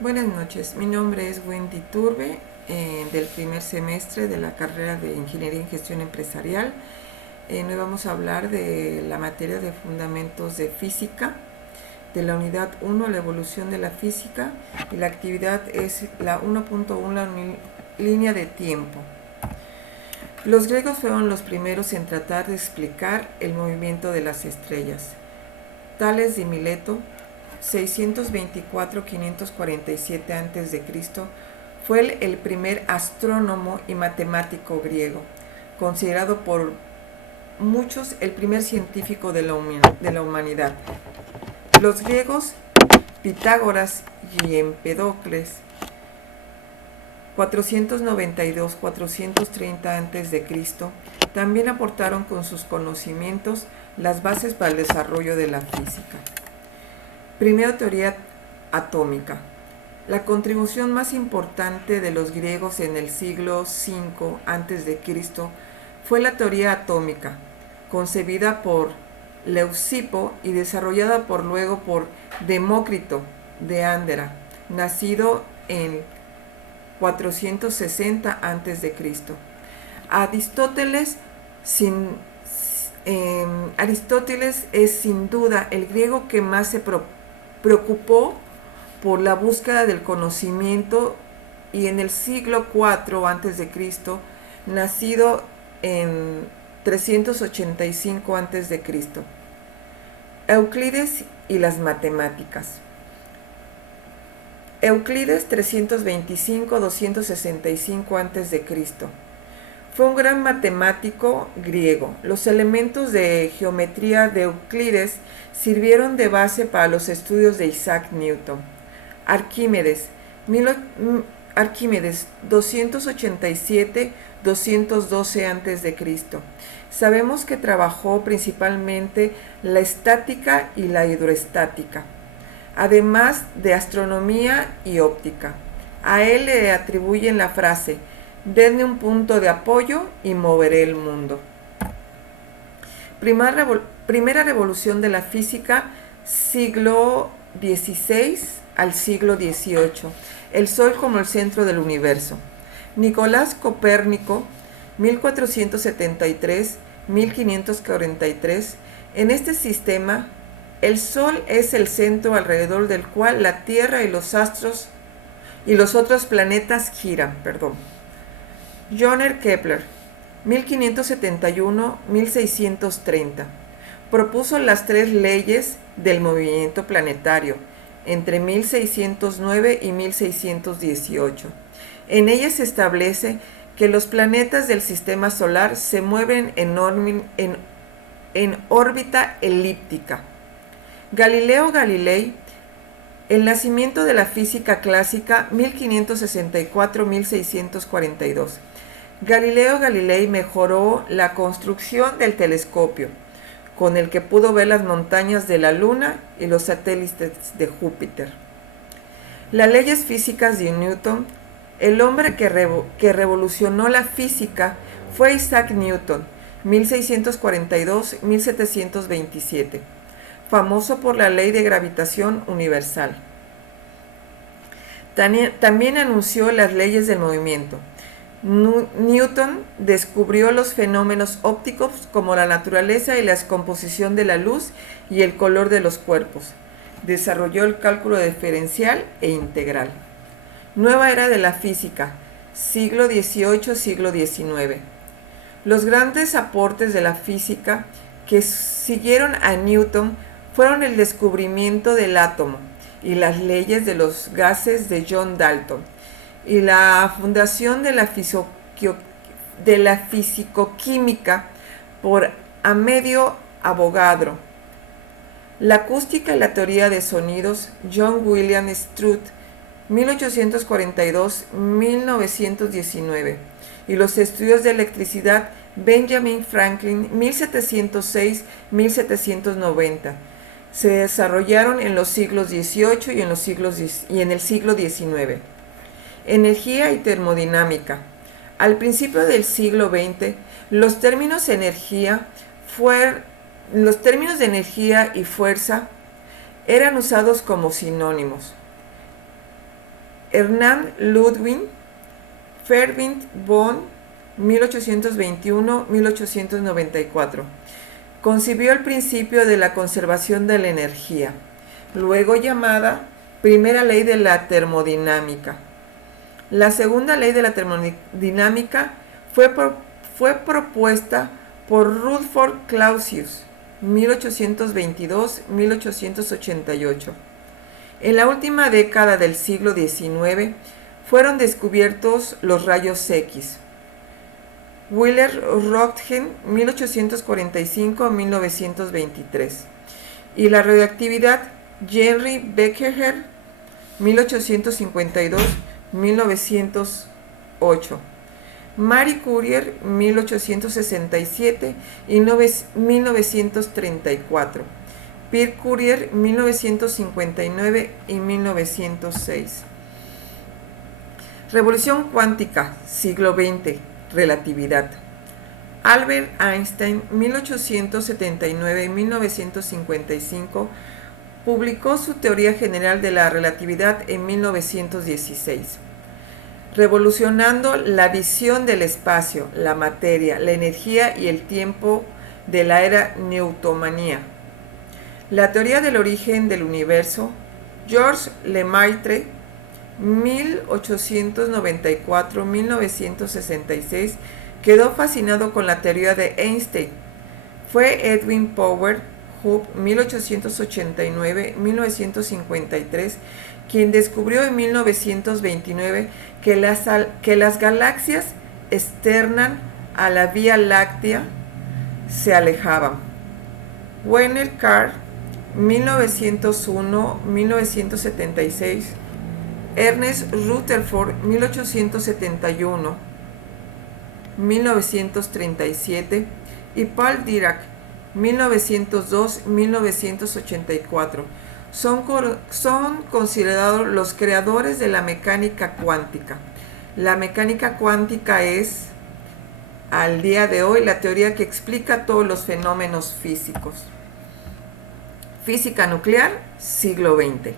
Buenas noches, mi nombre es Wendy Turbe, del primer semestre de la carrera de Ingeniería en Gestión Empresarial. Hoy vamos a hablar de la materia de Fundamentos de Física, de la unidad 1, la evolución de la física, y la actividad es la 1.1, línea de tiempo. Los griegos fueron los primeros en tratar de explicar el movimiento de las estrellas. Tales de Mileto, 624-547 a.C., fue el primer astrónomo y matemático griego, considerado por muchos el primer científico de la humanidad. Los griegos Pitágoras y Empédocles, 492-430 a.C., también aportaron con sus conocimientos las bases para el desarrollo de la física. Primera teoría atómica. La contribución más importante de los griegos en el siglo V a.C. fue la teoría atómica, concebida por Leucipo y desarrollada luego por Demócrito de Ándera, nacido en 460 a.C. Aristóteles es sin duda el griego que más se preocupó por la búsqueda del conocimiento, y en el siglo IV a.C., nacido en 385 a.C. Euclides y las matemáticas. Euclides, 325-265 a.C., fue un gran matemático griego. Los elementos de geometría de Euclides sirvieron de base para los estudios de Isaac Newton. Arquímedes, 287-212 a.C. Sabemos que trabajó principalmente la estática y la hidroestática, además de astronomía y óptica. A él le atribuyen la frase: denme un punto de apoyo y moveré el mundo. Primera revolución de la física, siglo XVI al siglo XVIII. El Sol como el centro del universo. Nicolás Copérnico, 1473-1543. En este sistema, el Sol es el centro alrededor del cual la Tierra y los astros y los otros planetas giran. Johannes Kepler, 1571-1630, propuso las tres leyes del movimiento planetario entre 1609 y 1618. En ellas se establece que los planetas del sistema solar se mueven en órbita elíptica. Galileo Galilei, el nacimiento de la física clásica, 1564-1642. Galileo Galilei mejoró la construcción del telescopio, con el que pudo ver las montañas de la Luna y los satélites de Júpiter. Las leyes físicas de Newton. El hombre que revolucionó la física fue Isaac Newton, 1642-1727, famoso por la ley de gravitación universal. También anunció las leyes del movimiento. Newton descubrió los fenómenos ópticos como la naturaleza y la descomposición de la luz y el color de los cuerpos. Desarrolló el cálculo diferencial e integral. Nueva era de la física, siglo XVIII, siglo XIX. Los grandes aportes de la física que siguieron a Newton fueron el descubrimiento del átomo y las leyes de los gases de John Dalton, y la fundación de la fisicoquímica por Amedeo Avogadro. La acústica y la teoría de sonidos, John William Strutt, 1842-1919, y los estudios de electricidad, Benjamin Franklin, 1706-1790. Se desarrollaron en los siglos XVIII y en el siglo XIX. Energía y termodinámica. Al principio del siglo XX, los términos de energía y fuerza eran usados como sinónimos. Hernán Ludwig Ferdinand von 1821-1894. Concibió el principio de la conservación de la energía, luego llamada Primera Ley de la Termodinámica. La segunda ley de la termodinámica fue propuesta por Rutherford Clausius, 1822-1888. En la última década del siglo XIX fueron descubiertos los rayos X. Wheeler-Roentgen, 1845-1923. Y la radioactividad, Henry Becquerel, 1852-1908. Marie Curie, 1867 y 1934. Pierre Curie, 1959 y 1906. Revolución cuántica, siglo XX, relatividad. Albert Einstein, 1879-1955, publicó su teoría general de la relatividad en 1916, revolucionando la visión del espacio, la materia, la energía y el tiempo de la era newtoniana. La teoría del origen del universo, Georges Lemaitre, 1894-1966, quedó fascinado con la teoría de Einstein. Fue Edwin Powell Hubble, 1889-1953, quien descubrió en 1929 que las galaxias externas a la Vía Láctea se alejaban. Werner Carr, 1901-1976, Ernest Rutherford, 1871-1937, y Paul Dirac, 1902-1984, son considerados los creadores de la mecánica cuántica. La mecánica cuántica es, al día de hoy, la teoría que explica todos los fenómenos físicos. Física nuclear, siglo XX.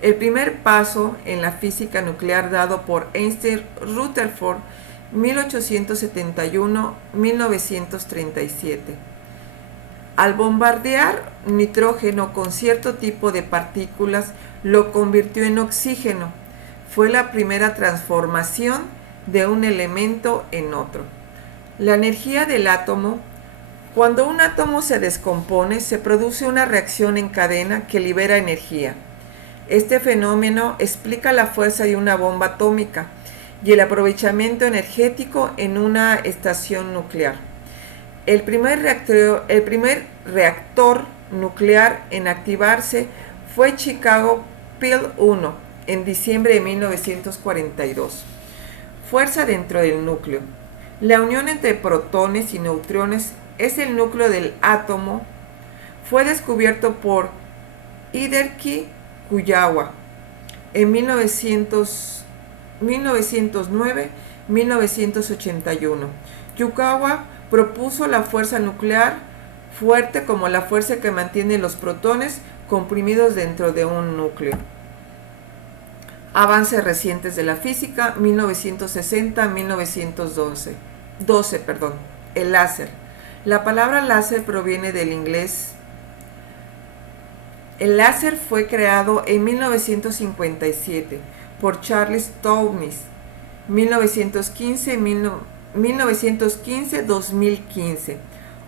El primer paso en la física nuclear dado por Ernst Rutherford, 1871-1937. Al bombardear nitrógeno con cierto tipo de partículas, lo convirtió en oxígeno. Fue la primera transformación de un elemento en otro. La energía del átomo. Cuando un átomo se descompone, se produce una reacción en cadena que libera energía. Este fenómeno explica la fuerza de una bomba atómica y el aprovechamiento energético en una estación nuclear. El primer reactor nuclear en activarse fue Chicago Pile 1 en diciembre de 1942. Fuerza dentro del núcleo. La unión entre protones y neutrones es el núcleo del átomo. Fue descubierto por Hideki Kuyawa en 1909-1981. Kuyawa propuso la fuerza nuclear fuerte como la fuerza que mantiene los protones comprimidos dentro de un núcleo. Avances recientes de la física, 1960-1912. El láser. La palabra láser proviene del inglés. El láser fue creado en 1957 por Charles Townes, 1915-2015.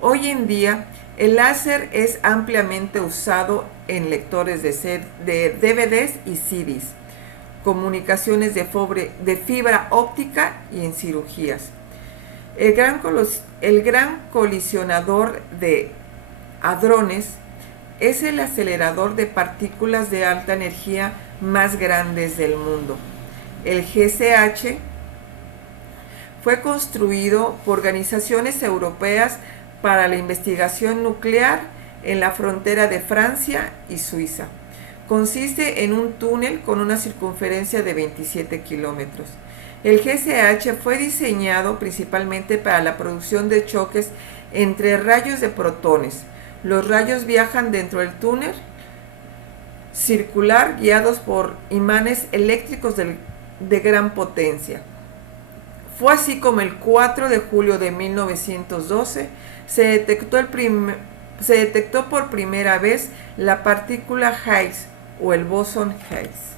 Hoy en día, el láser es ampliamente usado en lectores de DVDs y CDs, comunicaciones de fibra óptica y en cirugías. El gran colisionador de hadrones es el acelerador de partículas de alta energía más grandes del mundo. El GCH fue construido por organizaciones europeas para la investigación nuclear en la frontera de Francia y Suiza. Consiste en un túnel con una circunferencia de 27 kilómetros. El GCH fue diseñado principalmente para la producción de choques entre rayos de protones. Los rayos viajan dentro del túnel circular guiados por imanes eléctricos de gran potencia. Fue así como el 4 de julio de 1912 se detectó por primera vez la partícula Higgs o el bosón Higgs.